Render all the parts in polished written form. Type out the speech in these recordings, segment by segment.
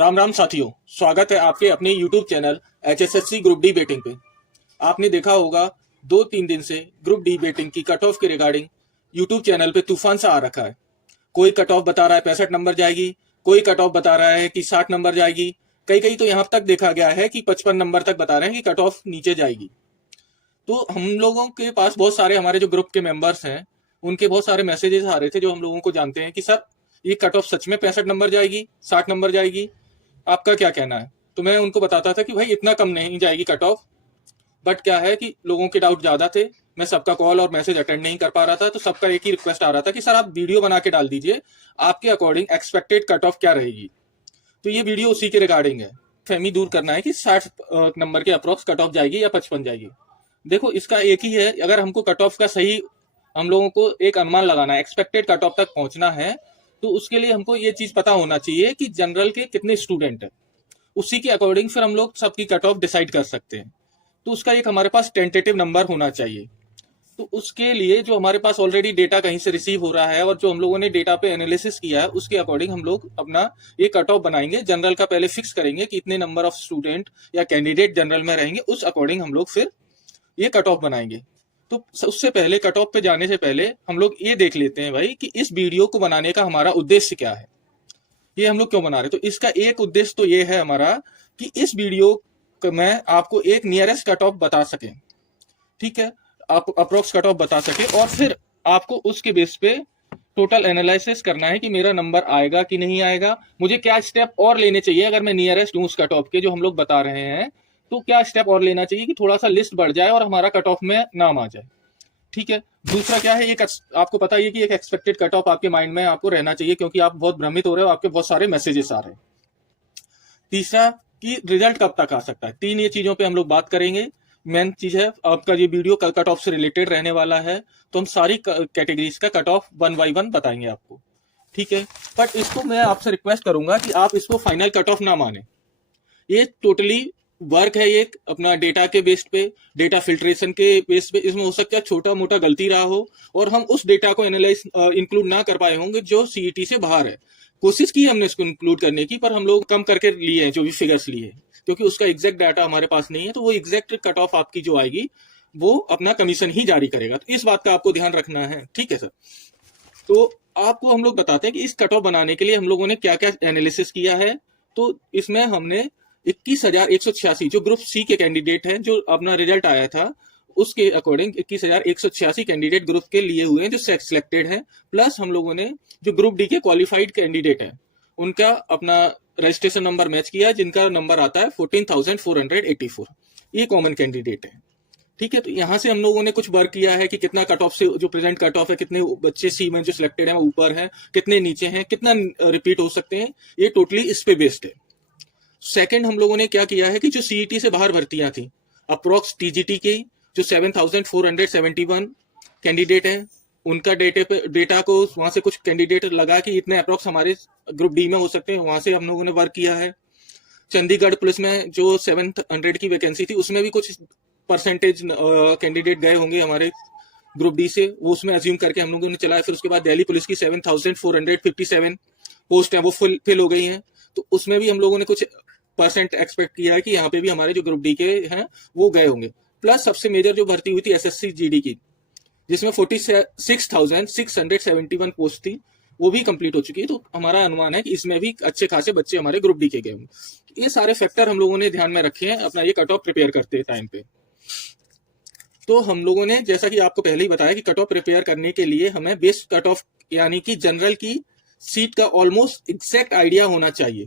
राम राम साथियों, स्वागत है आपके अपने YouTube channel HSSC group D waiting पे। आपने देखा होगा 2-3 दिन से ग्रुप डी बेटिंग की कट ऑफ के रिगार्डिंग YouTube चैनल पे तूफान सा आ रखा है। कोई कट ऑफ बता रहा है 65 नंबर जाएगी, कोई कट ऑफ बता रहा है कि 60 नंबर जाएगी, कई कई तो यहाँ तक देखा गया है कि 55 नंबर तक बता रहे हैं कि कट ऑफ नीचे जाएगी। तो हम लोगों के पास बहुत सारे हमारे जो ग्रुप के मेंबर्स हैं उनके बहुत सारे मैसेजेस आ रहे थे जो हम लोगों को जानते हैं कि सर ये कट ऑफ सच में 65 नंबर जाएगी, 60 नंबर जाएगी, आपका क्या कहना है। तो मैं उनको बताता था कि भाई इतना कम नहीं जाएगी कट ऑफ, बट क्या है कि लोगों के डाउट ज्यादा थे, मैं सबका कॉल और मैसेज अटेंड नहीं कर पा रहा था। तो सबका एक ही रिक्वेस्ट आ रहा था कि सर आप वीडियो बना के डाल दीजिए, आपके अकॉर्डिंग एक्सपेक्टेड कट ऑफ क्या रहेगी। तो ये वीडियो उसी के रिगार्डिंग है, फहमी दूर करना है कि 60 नंबर के अप्रोक्स कट ऑफ जाएगी या 55 जाएगी। देखो इसका एक ही है, अगर हमको कट ऑफ का सही हम लोगों को एक अनुमान लगाना है, एक्सपेक्टेड कट ऑफ तक पहुंचना है, तो उसके लिए हमको ये चीज पता होना चाहिए कि जनरल के कितने स्टूडेंट है, उसी के अकॉर्डिंग फिर हम लोग सबकी कट ऑफ डिसाइड कर सकते हैं। तो उसका एक हमारे पास टेंटेटिव नंबर होना चाहिए। तो उसके लिए जो हमारे पास ऑलरेडी डेटा कहीं से रिसीव हो रहा है और जो हम लोगों ने डेटा पे एनालिसिस किया है उसके अकॉर्डिंग हम लोग अपना ये कट ऑफ बनाएंगे। जनरल का पहले फिक्स करेंगे कि इतने नंबर ऑफ स्टूडेंट या कैंडिडेट जनरल में रहेंगे, उस अकॉर्डिंग हम लोग फिर ये कट ऑफ बनाएंगे। तो उससे पहले कट ऑफ पे जाने से पहले हम लोग ये देख लेते हैं भाई कि इस वीडियो को बनाने का हमारा उद्देश्य क्या है, ये हम लोग क्यों बना रहे हैं। तो इसका एक उद्देश्य तो ये है हमारा कि इस वीडियो में आपको एक नियरेस्ट कट ऑफ बता सके, ठीक है, आप अप्रोक्स कट ऑफ बता सके, और फिर आपको उसके बेस पे टोटल एनालिसिस करना है कि मेरा नंबर आएगा कि नहीं आएगा, मुझे क्या स्टेप और लेने चाहिए अगर मैं नियरेस्ट हूँ उस कट ऑफ के जो हम लोग बता रहे हैं, तो क्या स्टेप और लेना चाहिए कि थोड़ा सा लिस्ट बढ़ जाए और हमारा कट ऑफ में नाम आ जाए। ठीक है, दूसरा क्या है, एक आपको पता है कि एक एक्सपेक्टेड कट ऑफ आपके माइंड में आपको रहना चाहिए क्योंकि आप बहुत भ्रमित हो रहे हो, आपके बहुत सारे मैसेजेस आ रहे हैं। तीसरा कि रिजल्ट कब तक आ सकता है, तीन ये चीजों पे हम लोग बात करेंगे। मेन चीज है, आपका ये वीडियो कट ऑफ से रिलेटेड रहने वाला है, तो हम सारी कैटेगरीज का कट ऑफ 1 बाय 1 बताएंगे आपको, ठीक है। बट इसको मैं आपसे रिक्वेस्ट करूंगा कि आप इसको फाइनल कट ऑफ ना माने, ये टोटली वर्क है, ये अपना डेटा के बेस पे, डेटा फिल्ट्रेशन के बेस पे, इसमें हो सकता है छोटा मोटा गलती रहा हो और हम उस डेटा को एनालाइज इंक्लूड ना कर पाए होंगे जो सीईटी से बाहर है। कोशिश की हमने इसको इंक्लूड करने की, पर हम लोग कम करके लिए हैं जो भी फिगर्स लिए हैं, क्योंकि उसका एग्जैक्ट डाटा हमारे पास नहीं है। तो वो एग्जैक्ट कट ऑफ आपकी जो आएगी वो अपना कमीशन ही जारी करेगा, तो इस बात का आपको ध्यान रखना है, ठीक है सर। तो आपको हम लोग बताते हैं कि इस कट ऑफ बनाने के लिए हम लोगों ने क्या क्या एनालिसिस किया है। तो इसमें हमने 21,186 जो ग्रुप सी के कैंडिडेट हैं, जो अपना रिजल्ट आया था उसके अकॉर्डिंग 21,186 कैंडिडेट ग्रुप के लिए हुए हैं जो सिलेक्टेड हैं, प्लस हम लोगों ने जो ग्रुप डी के क्वालिफाइड कैंडिडेट हैं उनका अपना रजिस्ट्रेशन नंबर मैच किया, जिनका नंबर आता है 14,484, ये कॉमन कैंडिडेट है, ठीक है। तो यहाँ से हम लोगों ने कुछ वर्क किया है कि कितना कट ऑफ से जो प्रेजेंट कट ऑफ है, कितने बच्चे सी में जो सिलेक्टेड है वो ऊपर है, कितने नीचे हैं, कितना रिपीट हो सकते हैं, ये टोटली इस पे बेस्ड है। सेकंड हम लोगों ने क्या किया है कि जो सीईटी से बाहर भर्तियां थी, अप्रोक्स टीजीटी की जो 7,471 कैंडिडेट हैं, उनका डेटा को वहां से कुछ कैंडिडेट लगा कि इतने अप्रोक्स हमारे ग्रुप डी में हो सकते हैं, वहां से हम लोगों ने वर्क किया है। चंडीगढ़ पुलिस में जो 700 की वैकेंसी थी उसमें भी कुछ परसेंटेज कैंडिडेट गए होंगे हमारे ग्रुप डी से, वो उसमें अज्यूम करके हम लोगों ने चलाया। फिर उसके बाद दिल्ली पुलिस की 7,457 पोस्ट है वो फिल हो गई हैं, तो उसमें भी हम लोगों ने कुछ परसेंट एक्सपेक्ट किया है कि यहाँ पे भी हमारे जो ग्रुप डी के हैं वो गए होंगे। प्लस सबसे मेजर जो भर्ती हुई थी एसएससी जीडी की, जिसमें 46,671 पोस्ट थी, वो भी कंप्लीट हो चुकी है। तो हमारा अनुमान है कि इसमें भी अच्छे खासे बच्चे हमारे ग्रुप डी के गए होंगे। ये सारे फैक्टर हम लोगों ने ध्यान में रखे हैं अपना ये कट ऑफ प्रिपेयर करते टाइम पे। तो हम लोगों ने जैसा कि आपको पहले ही बताया कि कट ऑफ प्रिपेयर करने के लिए हमें बेस कट ऑफ यानी कि जनरल की सीट का ऑलमोस्ट एग्जैक्ट आइडिया होना चाहिए,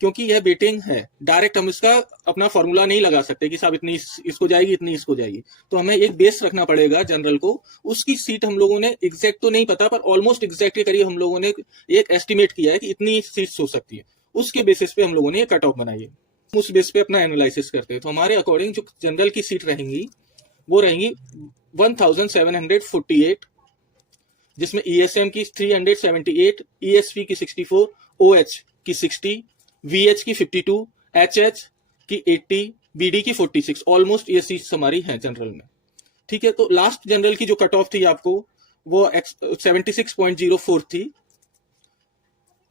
क्योंकि यह बेटिंग है, डायरेक्ट हम इसका अपना फॉर्मूला नहीं लगा सकते कि साहब इतनी इसको जाएगी इतनी इसको जाएगी। तो हमें एक बेस रखना पड़ेगा जनरल को, उसकी सीट हम लोगों ने एग्जैक्ट तो नहीं पता पर ऑलमोस्ट एग्जैक्ट के करीब हम लोगों ने एक एस्टिमेट किया है कि इतनी सीट्स हो सकती है, उसके बेसिस पे हम लोगों ने ये कट ऑफ बनाई है, उस बेस पे अपना एनालिसिस करते हैं। तो हमारे अकॉर्डिंग जो जनरल की सीट रहेंगी वो रहेंगी 1,748, जिसमें ईएसएम की 378, ईएसपी की 64, ओएच की 60, वीएच की 52, एचएच की 80, बीडी की 46, ऑलमोस्ट ये सीट्स हमारी हैं जनरल में, ठीक है। तो लास्ट जनरल की जो कट ऑफ थी आपको वो 76.04 थी,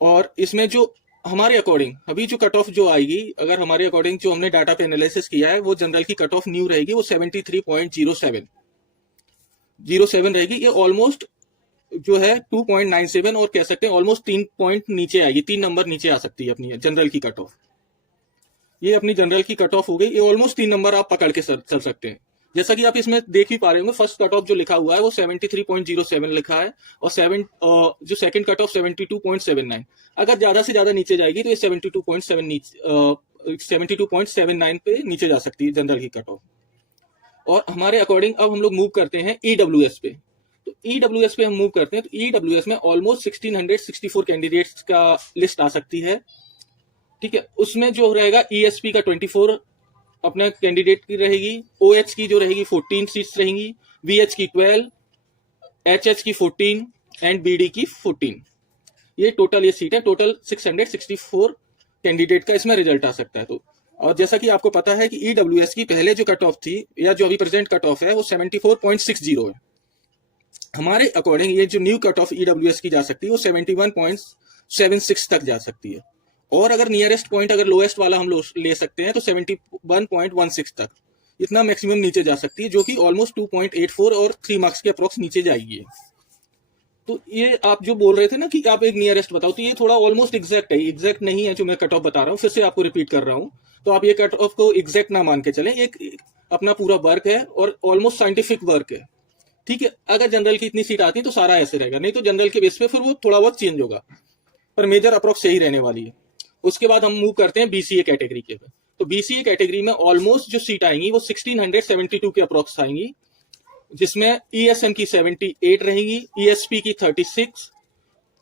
और इसमें जो हमारे अकॉर्डिंग अभी जो कट ऑफ जो आएगी, अगर हमारे अकॉर्डिंग जो हमने डाटा पे एनालिसिस किया है, वो जनरल की कट ऑफ न्यू रहेगी, वो 73.07 रहेगी। ये ऑलमोस्ट जो है 2.97 और कह सकते हैं ऑलमोस्ट 3 पॉइंट नीचे आएगी, 3 नंबर नीचे आ सकती है अपनी जनरल की कट ऑफ। ये अपनी जनरल की कट ऑफ हो गई, ये ऑलमोस्ट 3 नंबर आप पकड़ के चल सकते हैं। जैसा कि आप इसमें देख ही पा रहे होंगे, फर्स्ट कट ऑफ जो लिखा हुआ है वो 73.07 लिखा है, और जो सेकंड कट ऑफ 72.79। अगर ज्यादा से ज्यादा नीचे जाएगी तो ये 72.79 पे नीचे जा सकती है जनरल की कट ऑफ। और हमारे अकॉर्डिंग अब हम लोग मूव करते हैं ईडब्ल्यूएस पे। तो ईडब्ल्यूएस पे हम मूव करते हैं, तो ईडब्ल्यूएस में ऑलमोस्ट 1664 कैंडिडेट्स का लिस्ट आ सकती है। ठीक है, उसमें जो रहेगा ईएसपी का 24 अपना कैंडिडेट की रहेगी, ओएच की जो रहेगी 14 सीट्स रहेंगी, वीएच की 12, एचएच की 14 एंड बीडी की 14। ये टोटल ये सीट है, टोटल 664 कैंडिडेट का इसमें रिजल्ट आ सकता है। तो और जैसा कि आपको पता है कि ईडब्ल्यूएस की पहले जो कट ऑफ थी या जो अभी प्रेजेंट कट ऑफ है वो 74.60 है। हमारे अकॉर्डिंग ये जो न्यू कट ऑफ ईडब्ल्यूएस की जा सकती है वो 71.76 तक जा सकती है। और अगर नियरेस्ट पॉइंट अगर लोएस्ट वाला हम ले सकते हैं तो 71.16 तक, इतना मैक्सिमम नीचे जा सकती है, जो कि ऑलमोस्ट 2.84 और 3 मार्क्स के अप्रोक्स नीचे जाएगी। तो ये आप जो बोल रहे थे ना कि आप एक नियरेस्ट बताओ, तो ये थोड़ा ऑलमोस्ट एग्जैक्ट है, एग्जैक्ट नहीं है जो मैं कट ऑफ बता रहा हूँ, फिर से आपको रिपीट कर रहा हूँ। तो आप ये कट ऑफ को एग्जैक्ट ना मान के चलें, एक अपना पूरा वर्क है और ऑलमोस्ट साइंटिफिक वर्क है। ठीक है, अगर जनरल की इतनी सीट आती है तो सारा ऐसे रहेगा, नहीं तो जनरल के बेस पे फिर वो थोड़ा बहुत चेंज होगा, पर मेजर अप्रोक्स यही रहने वाली है। उसके बाद हम मूव करते हैं बीसीए कैटेगरी के पे। तो बीसीए कैटेगरी में ऑलमोस्ट जो सीट आएंगी वो 1672 के अप्रोक्स आएंगी, जिसमें ईएसएम की 78 रहेंगी, ईएसपी की 36,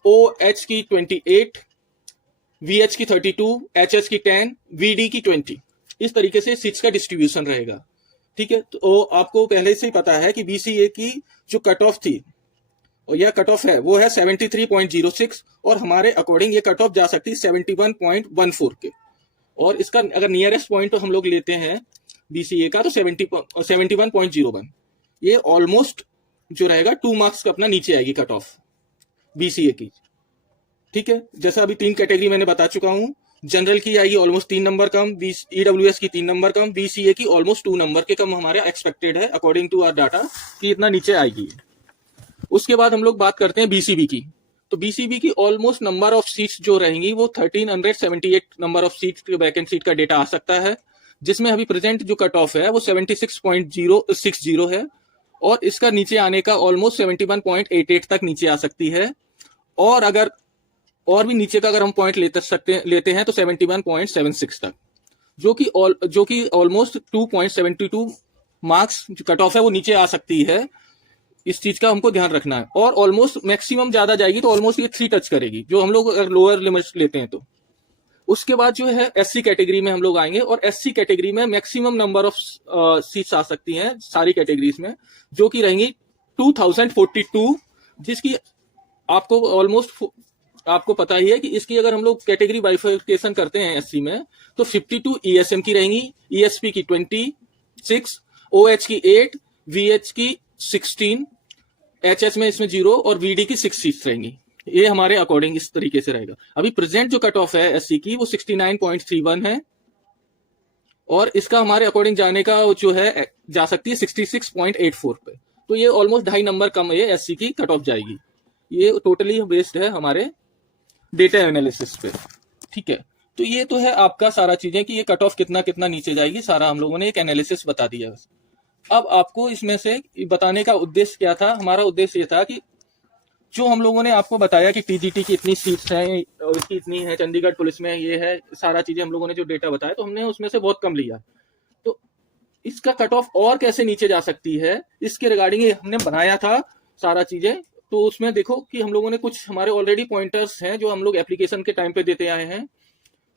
ओएच की 28, वीएच की 32, एचएच की 10, वीडी की 20। इस तरीके से सीट्स का डिस्ट्रीब्यूशन रहेगा। ठीक है, तो आपको पहले से ही पता है कि बीसीए की जो कट ऑफ थी और यह कट ऑफ है वो है 73.06, और हमारे अकॉर्डिंग ये कट ऑफ जा सकती है 71.14 के। और इसका अगर नियरेस्ट पॉइंट तो हम लोग लेते हैं बीसीए का तो 71.01। ये ऑलमोस्ट जो रहेगा 2 मार्क्स का अपना नीचे आएगी कट ऑफ बीसीए की। ठीक है, जैसा अभी 3 कैटेगरी मैंने बता चुका हूं, जनरल की आएगी ऑलमोस्ट 3 नंबर कम, ईडब्ल्यूएस की 3 नंबर कम, बीसीए की ऑलमोस्ट 2 नंबर के कम हमारे एक्सपेक्टेड है अकॉर्डिंग टू आवर डाटा कि इतना नीचे आएगी। उसके बाद हम लोग बात करते हैं बीसीबी की। तो बीसीबी की ऑलमोस्ट नंबर ऑफ सीट्स जो रहेंगी वो 1378 number of seats vacant seat का डेटा आ सकता है, जिसमें अभी प्रेजेंट जो कट ऑफ है वो 76.060 है, और इसका नीचे आने का ऑलमोस्ट 71.88 तक नीचे आ सकती है। और अगर और भी नीचे का अगर हम पॉइंट लेते हैं तो 71.76 तक, जो कि ऑलमोस्ट 2.72 मार्क्स जो कट ऑफ है वो नीचे आ सकती है। इस चीज का हमको ध्यान रखना है। और ऑलमोस्ट मैक्सिमम ज्यादा जाएगी तो ऑलमोस्ट ये 3 टच करेगी, जो हम लोग अगर लोअर लिमिट लेते हैं तो। उसके बाद जो है एससी कैटेगरी में हम लोग आएंगे, और एससी कैटेगरी में मैक्सिमम नंबर ऑफ सीट्स आ सकती हैं सारी कैटेगरीज में, जो कि रहेंगी 2042, जिसकी आपको ऑलमोस्ट आपको पता ही है कि इसकी अगर हम लोग कैटेगरी बाइफर्केशन करते हैं एससी में तो 52 ईएसएम की रहेंगी, ईएसपी की 26, ओएच की 8, वीएच की 16, एचएच में इसमें 0 और वीडी की 6 सीट्स रहेंगी। ये हमारे अकॉर्डिंग इस तरीके से रहेगा। अभी प्रेजेंट जो कट ऑफ है एससी की वो 69.31 है, और इसका हमारे अकॉर्डिंग जाने का जो है जा सकती है 66.84 पे। तो ये ऑलमोस्ट 2.5 नंबर कम ये एससी की कट ऑफ जाएगी। ये टोटली बेस्ड है हमारे डेटा एनालिसिस पे। ठीक है, तो ये तो है आपका सारा चीजें कि ये कट ऑफ कितना कितना नीचे जाएगी, सारा हम लोगों ने एक एनालिसिस बता दिया। अब आपको इसमें से बताने का उद्देश्य क्या था, हमारा उद्देश्य ये था कि जो हम लोगों ने आपको बताया कि टीजीटी की इतनी सीट्स हैं और इसकी इतनी है, चंडीगढ़ पुलिस में ये है, सारा चीजें हम लोगों ने जो डेटा बताया तो हमने उसमें से बहुत कम लिया। तो इसका कट ऑफ और कैसे नीचे जा सकती है इसके रिगार्डिंग हमने बनाया था सारा चीजें। तो उसमें देखो कि हम लोगों ने कुछ हमारे ऑलरेडी पॉइंटर्स हैं जो हम लोग एप्लीकेशन के टाइम पे देते आए हैं।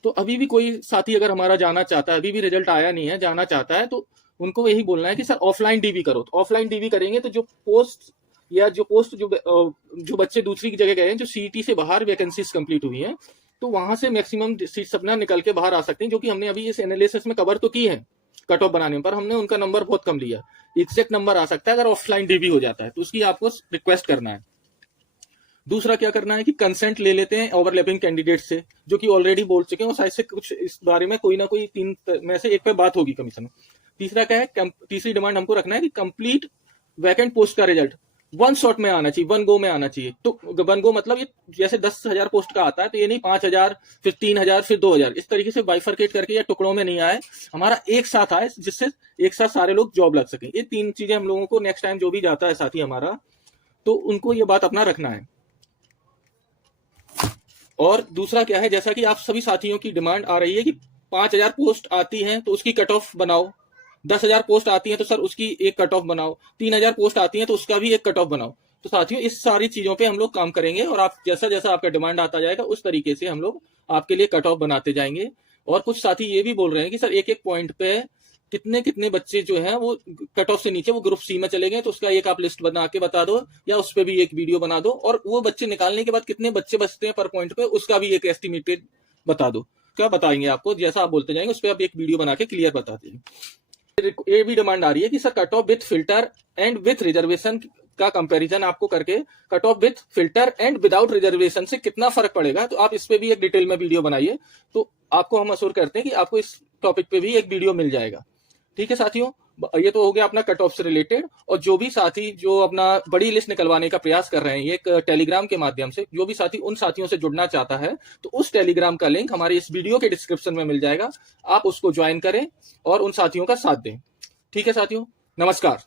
तो अभी भी कोई साथी अगर हमारा जाना चाहता है, अभी भी रिजल्ट आया नहीं है, जाना चाहता है, तो उनको यही बोलना है कि सर ऑफलाइन डीबी करो। तो ऑफलाइन डीबी करेंगे तो जो पोस्ट जो बच्चे दूसरी जगह गए हैं, जो सीईटी से बाहर वैकेंसीज कंप्लीट हुई हैं, तो वहां से मैक्सिमम सीट्स अपना निकल के बाहर आ सकती हैं, जो कि हमने अभी इस एनालिसिस में कवर तो की है कट ऑफ बनाने पर, हमने उनका नंबर बहुत कम लिया। एग्जैक्ट नंबर आ सकता है अगर ऑफलाइन डीबी हो जाता है, तो उसकी आपको रिक्वेस्ट करना है। दूसरा क्या करना है कि कंसेंट ले लेते हैं ओवरलैपिंग कैंडिडेट से जो कि ऑलरेडी बोल चुके हैं और शायद से कुछ इस बारे में कोई ना कोई 3 में से एक पे बात होगी कमीशन में। तीसरा क्या है, तीसरी डिमांड हमको रखना है कि कंप्लीट वैकेंट पोस्ट का रिजल्ट वन शॉट में आना चाहिए, वन गो में आना चाहिए। तो वन गो मतलब ये जैसे 10,000 पोस्ट का आता है तो ये नहीं 5,000 फिर 3,000 फिर 2,000 इस तरीके से बाइफरकेट करके या टुकड़ों में नहीं आए, हमारा एक साथ आए जिससे एक साथ सारे लोग जॉब लग सके। ये 3 चीजें हम लोगों को नेक्स्ट टाइम जो भी जाता है साथी हमारा, तो उनको ये बात अपना रखना है। और दूसरा क्या है, जैसा कि आप सभी साथियों की डिमांड आ रही है कि 5,000 पोस्ट आती हैं तो उसकी कट ऑफ बनाओ, 10,000 पोस्ट आती हैं तो सर उसकी एक कट ऑफ बनाओ, 3,000 पोस्ट आती हैं तो उसका भी एक कट ऑफ बनाओ। तो साथियों इस सारी चीजों पे हम लोग काम करेंगे और आप जैसा जैसा आपका डिमांड आता जाएगा उस तरीके से हम लोग आपके लिए कट ऑफ बनाते जाएंगे। और कुछ साथी ये भी बोल रहे हैं कि सर एक एक पॉइंट पे कितने कितने बच्चे जो हैं वो कट ऑफ से नीचे वो ग्रुप सी में चले गए, तो उसका एक आप लिस्ट बना के बता दो या उस पर भी एक वीडियो बना दो, और वो बच्चे निकालने के बाद कितने बच्चे बचते हैं पर पॉइंट पे उसका भी एक एस्टिमेटेड बता दो। क्या बताएंगे आपको, जैसा आप बोलते जाएंगे उस पर आप एक वीडियो बना के क्लियर बता देंगे। ये भी डिमांड आ रही है कि sir cut off with filter and with reservation का कंपैरिजन आपको करके cut off with filter and without reservation से कितना फर्क पड़ेगा, तो आप इस पे भी एक डिटेल में वीडियो बनाइए। तो आपको हम अश्योर करते हैं कि आपको इस टॉपिक पे भी एक वीडियो मिल जाएगा। ठीक है साथियों, ये तो हो गया अपना कट ऑफ से रिलेटेड। और जो भी साथी जो अपना बड़ी लिस्ट निकलवाने का प्रयास कर रहे हैं एक टेलीग्राम के माध्यम से, जो भी साथी उन साथियों से जुड़ना चाहता है तो उस टेलीग्राम का लिंक हमारे इस वीडियो के डिस्क्रिप्शन में मिल जाएगा, आप उसको ज्वाइन करें और उन साथियों का साथ दें। ठीक है साथियों, नमस्कार।